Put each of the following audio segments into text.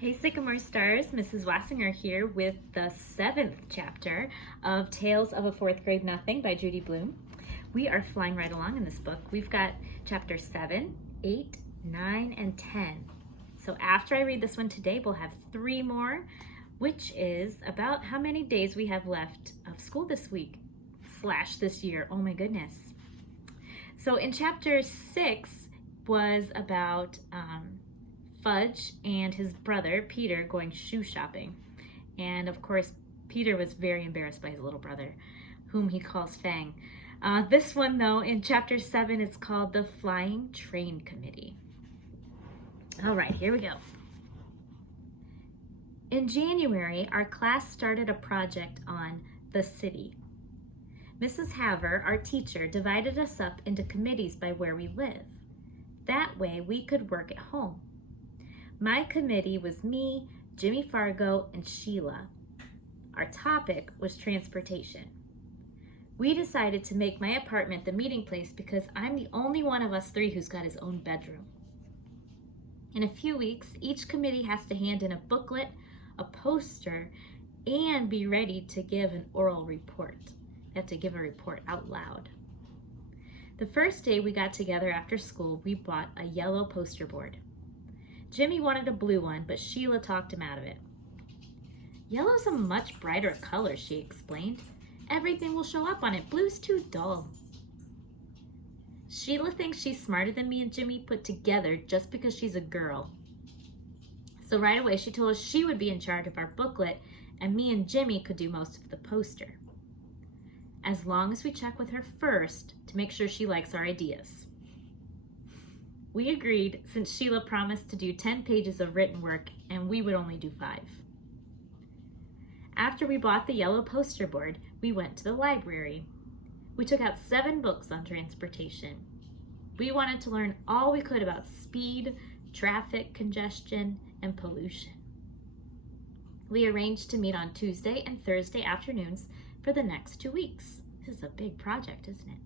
Hey Sycamore Stars, Mrs. Wassinger here with the 7th chapter of Tales of a Fourth Grade Nothing by Judy Blume. We are flying right along in this book. We've got chapter 7, 8, 9, and 10. So after I read this one today, we'll have 3 more, which is about how many days we have left of school this week / this year. Oh my goodness. So in chapter 6 was about Fudge and his brother Peter going shoe shopping, and of course Peter was very embarrassed by his little brother, whom he calls Fang. This one though, in chapter 7, it's called the Flying Train Committee. All right, here we go. In January, our class started a project on the city. Mrs. Haver, our teacher, divided us up into committees by where we live. That way we could work at home. My committee was me, Jimmy Fargo, and Sheila. Our topic was transportation. We decided to make my apartment the meeting place because I'm the only one of us 3 who's got his own bedroom. In a few weeks, each committee has to hand in a booklet, a poster, and be ready to give an oral report. They have to give a report out loud. The first day we got together after school, we bought a yellow poster board. Jimmy wanted a blue one, but Sheila talked him out of it. Yellow's a much brighter color, she explained. Everything will show up on it. Blue's too dull. Sheila thinks she's smarter than me and Jimmy put together just because she's a girl. So right away she told us she would be in charge of our booklet and me and Jimmy could do most of the poster. As long as we check with her first to make sure she likes our ideas. We agreed since Sheila promised to do 10 pages of written work and we would only do 5. After we bought the yellow poster board, we went to the library. We took out 7 books on transportation. We wanted to learn all we could about speed, traffic congestion, and pollution. We arranged to meet on Tuesday and Thursday afternoons for the next 2 weeks. This is a big project, isn't it?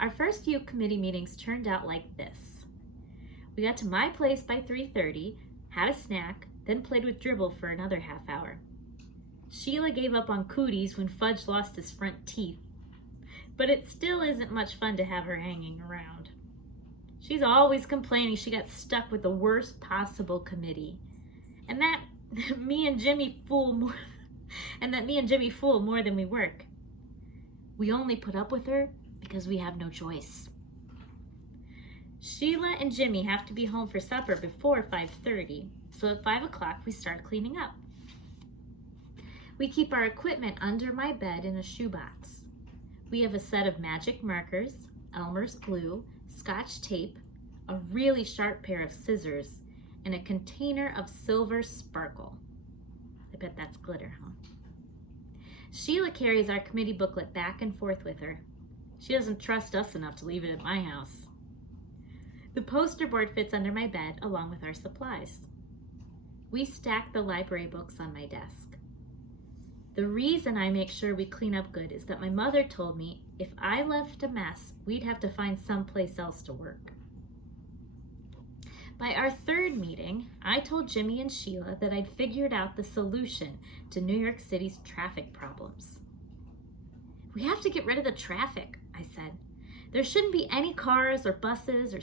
Our first few committee meetings turned out like this. We got to my place by 3:30, had a snack, then played with dribble for another half hour. Sheila gave up on cooties when Fudge lost his front teeth, but it still isn't much fun to have her hanging around. She's always complaining she got stuck with the worst possible committee, and that me and Jimmy fool more than we work. We only put up with her because we have no choice. Sheila and Jimmy have to be home for supper before 5:30, so at 5 o'clock we start cleaning up. We keep our equipment under my bed in a shoebox. We have a set of magic markers, Elmer's glue, Scotch tape, a really sharp pair of scissors, and a container of silver sparkle. I bet that's glitter, huh? Sheila carries our committee booklet back and forth with her. She doesn't trust us enough to leave it at my house. The poster board fits under my bed along with our supplies. We stack the library books on my desk. The reason I make sure we clean up good is that my mother told me if I left a mess, we'd have to find someplace else to work. By our 3rd meeting, I told Jimmy and Sheila that I'd figured out the solution to New York City's traffic problems. We have to get rid of the traffic, I said. There shouldn't be any cars or buses or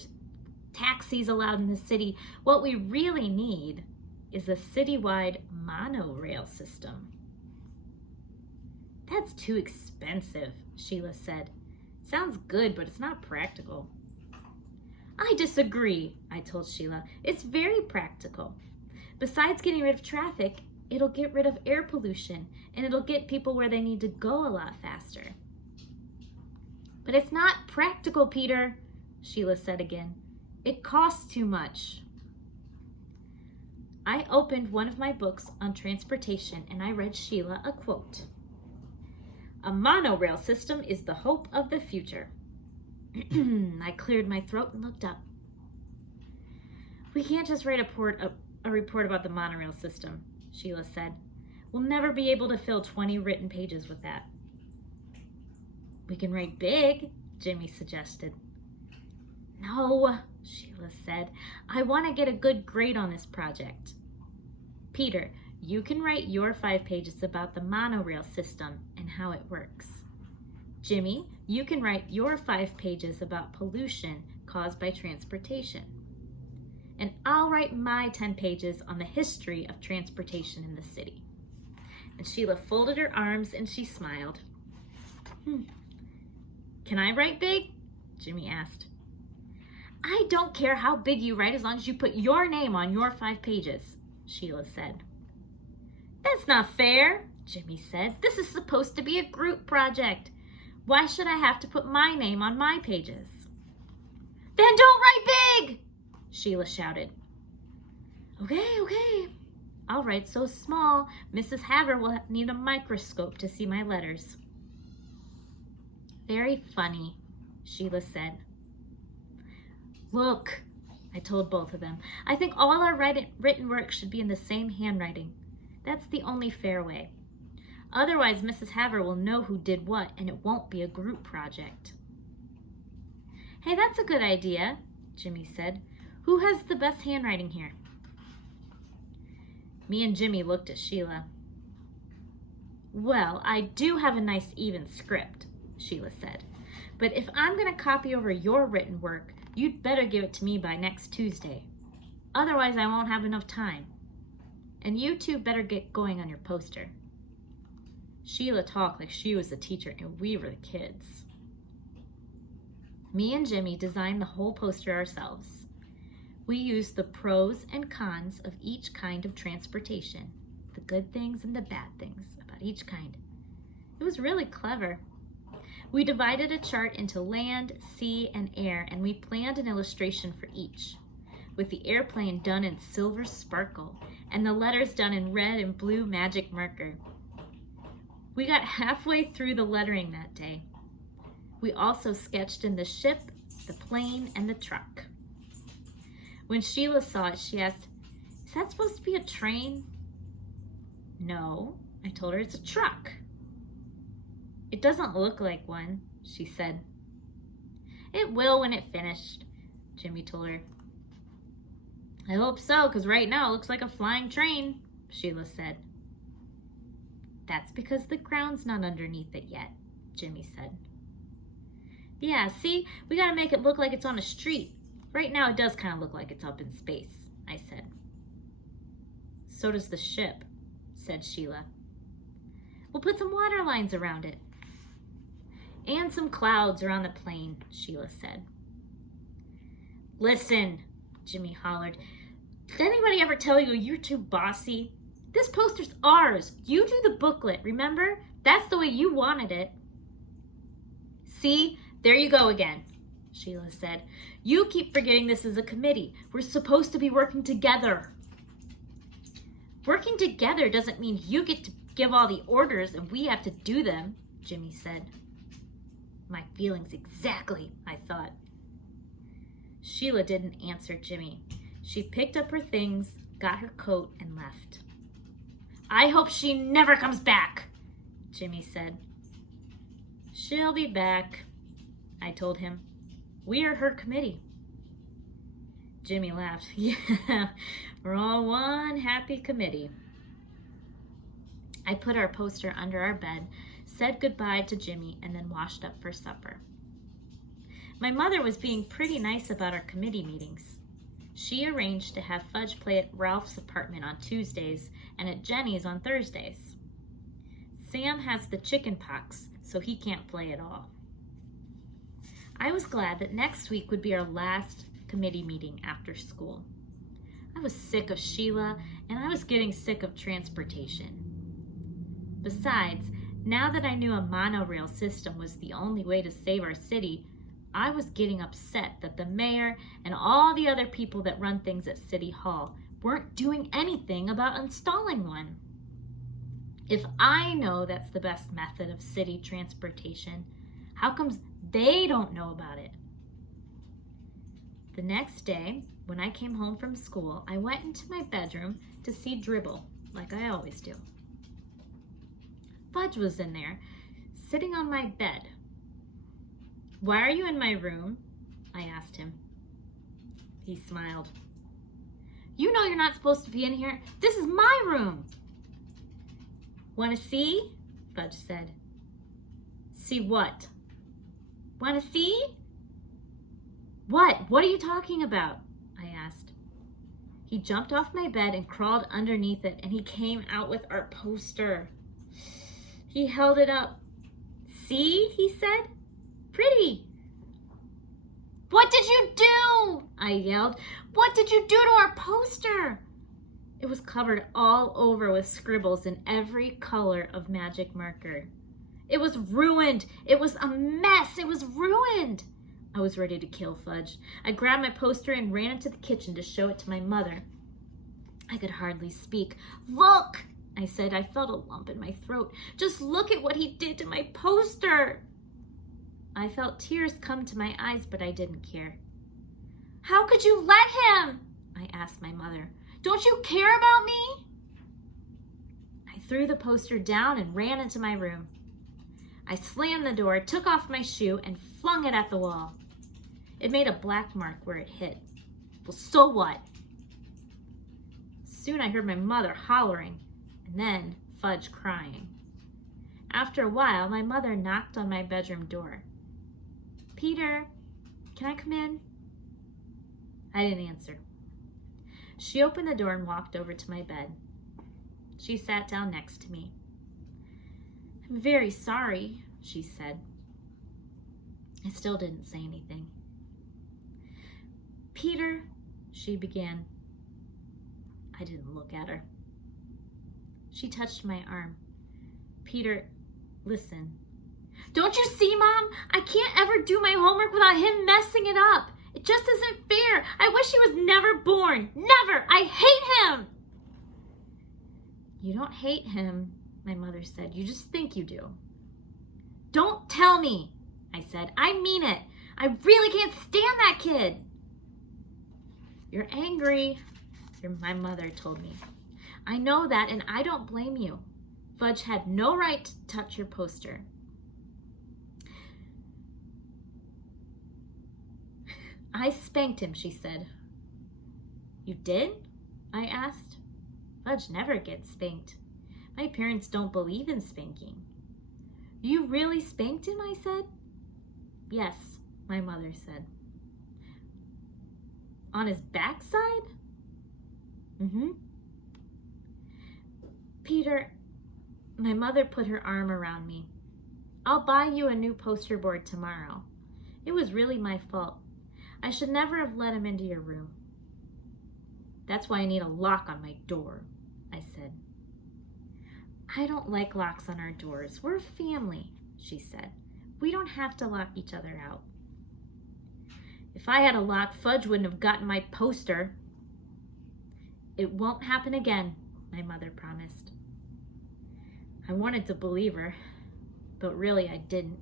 taxis allowed in the city. What we really need is a citywide monorail system. That's too expensive, Sheila said. Sounds good, but it's not practical. I disagree, I told Sheila. It's very practical. Besides getting rid of traffic, it'll get rid of air pollution, and it'll get people where they need to go a lot faster. But it's not practical, Peter, Sheila said again. It costs too much. I opened one of my books on transportation and I read Sheila a quote. A monorail system is the hope of the future. I cleared my throat and looked up. We can't just write a report about the monorail system, Sheila said. We'll never be able to fill 20 written pages with that. We can write big, Jimmy suggested. No, Sheila said. I want to get a good grade on this project. Peter, you can write your 5 pages about the monorail system and how it works. Jimmy, you can write your 5 pages about pollution caused by transportation. And I'll write my 10 pages on the history of transportation in the city. And Sheila folded her arms and she smiled. Can I write big? Jimmy asked. I don't care how big you write as long as you put your name on your 5 pages, Sheila said. That's not fair, Jimmy said. This is supposed to be a group project. Why should I have to put my name on my pages? Then don't write big, Sheila shouted. Okay. I'll write so small, Mrs. Haver will need a microscope to see my letters. Very funny, Sheila said. Look, I told both of them, I think all our written work should be in the same handwriting. That's the only fair way. Otherwise, Mrs. Haver will know who did what, and it won't be a group project. Hey, that's a good idea, Jimmy said. Who has the best handwriting here? Me and Jimmy looked at Sheila. Well, I do have a nice even script, Sheila said. But if I'm going to copy over your written work, you'd better give it to me by next Tuesday. Otherwise, I won't have enough time. And you two better get going on your poster. Sheila talked like she was the teacher and we were the kids. Me and Jimmy designed the whole poster ourselves. We used the pros and cons of each kind of transportation, the good things and the bad things about each kind. It was really clever. We divided a chart into land, sea, and air, and we planned an illustration for each, with the airplane done in silver sparkle and the letters done in red and blue magic marker. We got halfway through the lettering that day. We also sketched in the ship, the plane, and the truck. When Sheila saw it, she asked, "Is that supposed to be a train?" "No," I told her, "it's a truck." "It doesn't look like one," she said. "It will when it finished," Jimmy told her. "I hope so, because right now it looks like a flying train," Sheila said. "That's because the ground's not underneath it yet," Jimmy said. "Yeah, see, we gotta make it look like it's on a street. Right now it does kind of look like it's up in space," I said. "So does the ship," said Sheila. "We'll put some water lines around it." "And some clouds around the plane," Sheila said. "Listen," Jimmy hollered. "Did anybody ever tell you you're too bossy? This poster's ours. You do the booklet, remember? That's the way you wanted it." "See, there you go again," Sheila said. "You keep forgetting this is a committee. We're supposed to be working together." "Working together doesn't mean you get to give all the orders and we have to do them," Jimmy said. My feelings exactly, I thought. Sheila didn't answer Jimmy. She picked up her things, got her coat, and left. "I hope she never comes back," Jimmy said. "She'll be back," I told him. "We're her committee." Jimmy laughed. "Yeah, we're all one happy committee." I put our poster under our bed, said goodbye to Jimmy, and then washed up for supper. My mother was being pretty nice about our committee meetings. She arranged to have Fudge play at Ralph's apartment on Tuesdays and at Jenny's on Thursdays. Sam has the chicken pox, so he can't play at all. I was glad that next week would be our last committee meeting after school. I was sick of Sheila, and I was getting sick of transportation. Besides, now that I knew a monorail system was the only way to save our city, I was getting upset that the mayor and all the other people that run things at City Hall weren't doing anything about installing one. If I know that's the best method of city transportation, how comes they don't know about it? The next day, when I came home from school, I went into my bedroom to see Dribble, like I always do. Fudge was in there, sitting on my bed. "Why are you in my room?" I asked him. He smiled. You know you're not supposed to be in here. This is my room. Want to see? Fudge said. See what? Want to see? What? What are you talking about? I asked. He jumped off my bed and crawled underneath it, and he came out with our poster. He held it up. See, he said. Pretty. What did you do? I yelled. What did you do to our poster? It was covered all over with scribbles in every color of magic marker. It was ruined. It was a mess. It was ruined. I was ready to kill Fudge. I grabbed my poster and ran into the kitchen to show it to my mother. I could hardly speak. Look, I said. I felt a lump in my throat. Just look at what he did to my poster. I felt tears come to my eyes, but I didn't care. How could you let him? I asked my mother. Don't you care about me? I threw the poster down and ran into my room. I slammed the door, took off my shoe, and flung it at the wall. It made a black mark where it hit. Well, so what? Soon I heard my mother hollering, and then Fudge crying. After a while, my mother knocked on my bedroom door. Peter, can I come in? I didn't answer. She opened the door and walked over to my bed. She sat down next to me. I'm very sorry, she said. I still didn't say anything. Peter, she began. I didn't look at her. She touched my arm. Peter, listen. Don't you see, Mom? I can't ever do my homework without him messing it up. It just isn't fair. I wish he was never born. Never. I hate him. You don't hate him, my mother said. You just think you do. Don't tell me, I said. I mean it. I really can't stand that kid. You're angry, my mother told me. I know that, and I don't blame you. Fudge had no right to touch your poster. I spanked him, she said. You did? I asked. Fudge never gets spanked. My parents don't believe in spanking. You really spanked him, I said. Yes, my mother said. On his backside? Mm-hmm. Peter, my mother put her arm around me. I'll buy you a new poster board tomorrow. It was really my fault. I should never have let him into your room. That's why I need a lock on my door, I said. I don't like locks on our doors. We're a family, she said. We don't have to lock each other out. If I had a lock, Fudge wouldn't have gotten my poster. It won't happen again, my mother promised. I wanted to believe her, but really I didn't.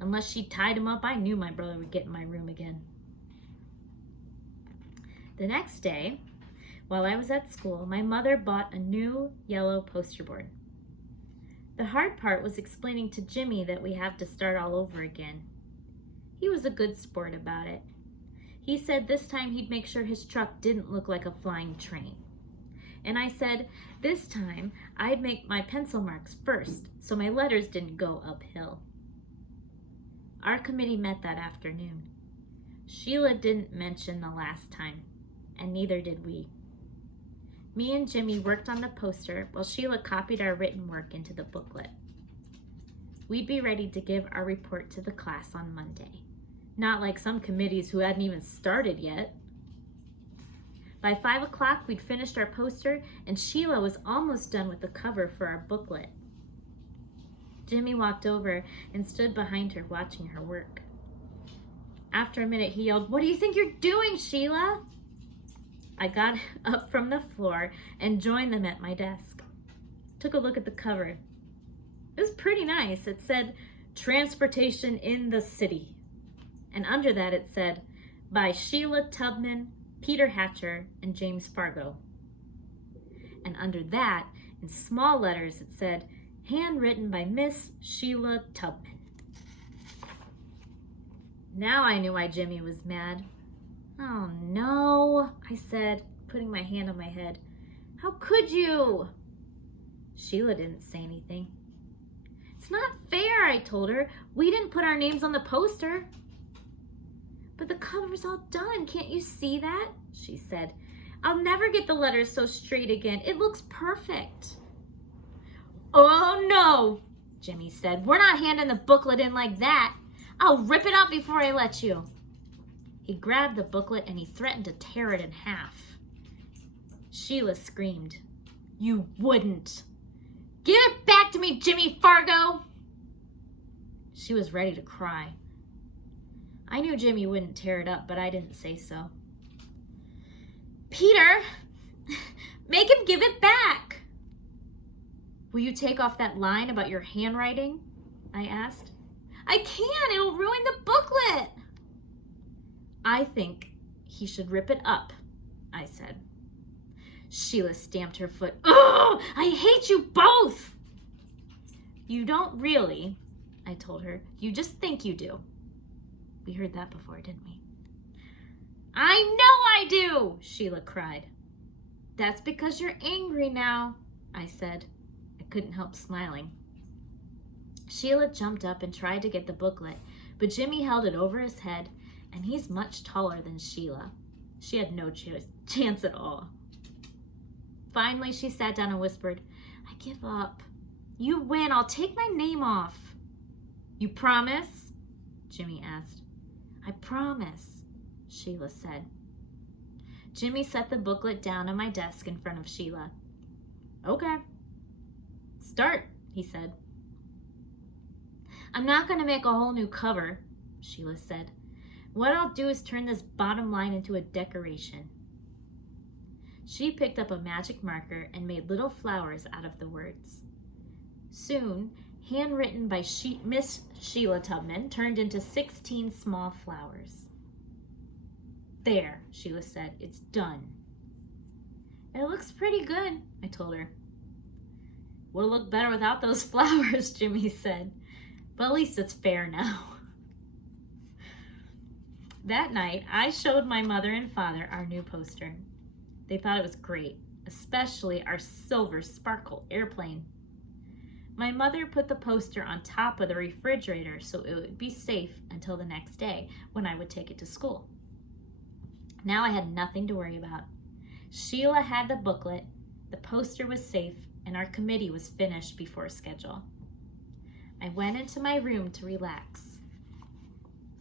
Unless she tied him up, I knew my brother would get in my room again. The next day, while I was at school, my mother bought a new yellow poster board. The hard part was explaining to Jimmy that we have to start all over again. He was a good sport about it. He said this time he'd make sure his truck didn't look like a flying train. And I said this time I'd make my pencil marks first so my letters didn't go uphill. Our committee met that afternoon. Sheila didn't mention the last time, and neither did we. Me and Jimmy worked on the poster while Sheila copied our written work into the booklet. We'd be ready to give our report to the class on Monday. Not like some committees who hadn't even started yet. By 5 o'clock, we'd finished our poster, and Sheila was almost done with the cover for our booklet. Jimmy walked over and stood behind her, watching her work. After a minute, he yelled, "What do you think you're doing, Sheila?" I got up from the floor and joined them at my desk. Took a look at the cover. It was pretty nice. It said, "Transportation in the City." And under that it said, "By Sheila Tubman, Peter Hatcher, and James Fargo." And under that, in small letters, it said, "Handwritten by Miss Sheila Tubman." Now I knew why Jimmy was mad. "Oh no," I said, putting my hand on my head. How could you? Sheila didn't say anything. It's not fair, I told her. We didn't put our names on the poster. But the cover's all done. Can't you see that? She said. I'll never get the letters so straight again. It looks perfect. Oh, no, Jimmy said. We're not handing the booklet in like that. I'll rip it out before I let you. He grabbed the booklet and he threatened to tear it in half. Sheila screamed. You wouldn't. Give it back to me, Jimmy Fargo. She was ready to cry. I knew Jimmy wouldn't tear it up, but I didn't say so. Peter, make him give it back. Will you take off that line about your handwriting? I asked. I can't. It'll ruin the booklet. I think he should rip it up, I said. Sheila stamped her foot. Oh, I hate you both. You don't really, I told her. You just think you do. We heard that before, didn't we? I know I do, Sheila cried. That's because you're angry now, I said. I couldn't help smiling. Sheila jumped up and tried to get the booklet, but Jimmy held it over his head, and he's much taller than Sheila. She had no chance at all. Finally, she sat down and whispered, I give up. You win. I'll take my name off. You promise? Jimmy asked. I promise, Sheila said. Jimmy set the booklet down on my desk in front of Sheila. Okay. Start, he said. I'm not going to make a whole new cover, Sheila said. What I'll do is turn this bottom line into a decoration. She picked up a magic marker and made little flowers out of the words. Soon, handwritten by Miss Sheila Tubman, turned into 16 small flowers. There, Sheila said, it's done. It looks pretty good, I told her. Would have looked better without those flowers, Jimmy said. But at least it's fair now. That night, I showed my mother and father our new poster. They thought it was great, especially our silver sparkle airplane. My mother put the poster on top of the refrigerator so it would be safe until the next day when I would take it to school. Now I had nothing to worry about. Sheila had the booklet, the poster was safe, and our committee was finished before schedule. I went into my room to relax.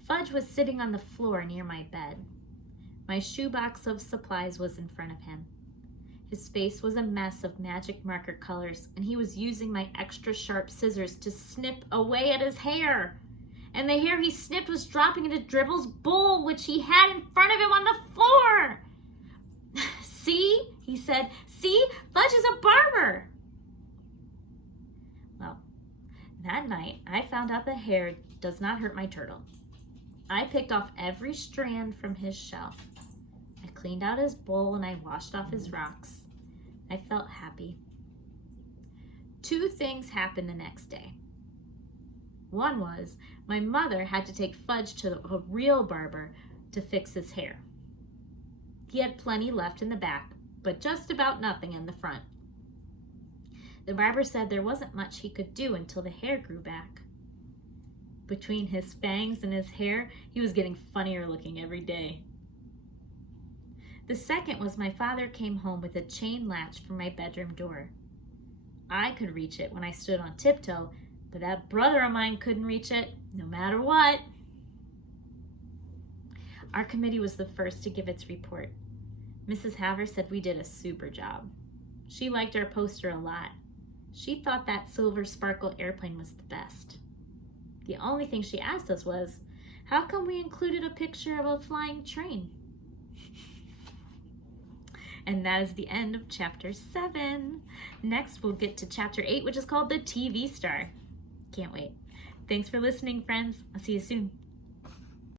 Fudge was sitting on the floor near my bed. My shoebox of supplies was in front of him. His face was a mess of magic marker colors, and he was using my extra sharp scissors to snip away at his hair. And the hair he snipped was dropping into Dribble's bowl, which he had in front of him on the floor. See, he said, see, Fudge is a barber. Well, that night, I found out the hair does not hurt my turtle. I picked off every strand from his shelf. I cleaned out his bowl and I washed off his rocks. I felt happy. 2 things happened the next day. One was my mother had to take Fudge to a real barber to fix his hair. He had plenty left in the back, but just about nothing in the front. The barber said there wasn't much he could do until the hair grew back. Between his fangs and his hair, he was getting funnier looking every day. The second was my father came home with a chain latch for my bedroom door. I could reach it when I stood on tiptoe, but that brother of mine couldn't reach it, no matter what. Our committee was the first to give its report. Mrs. Haver said we did a super job. She liked our poster a lot. She thought that silver sparkle airplane was the best. The only thing she asked us was, how come we included a picture of a flying train? And that is the end of chapter 7. Next, we'll get to chapter 8, which is called The TV Star. Can't wait. Thanks for listening, friends. I'll see you soon.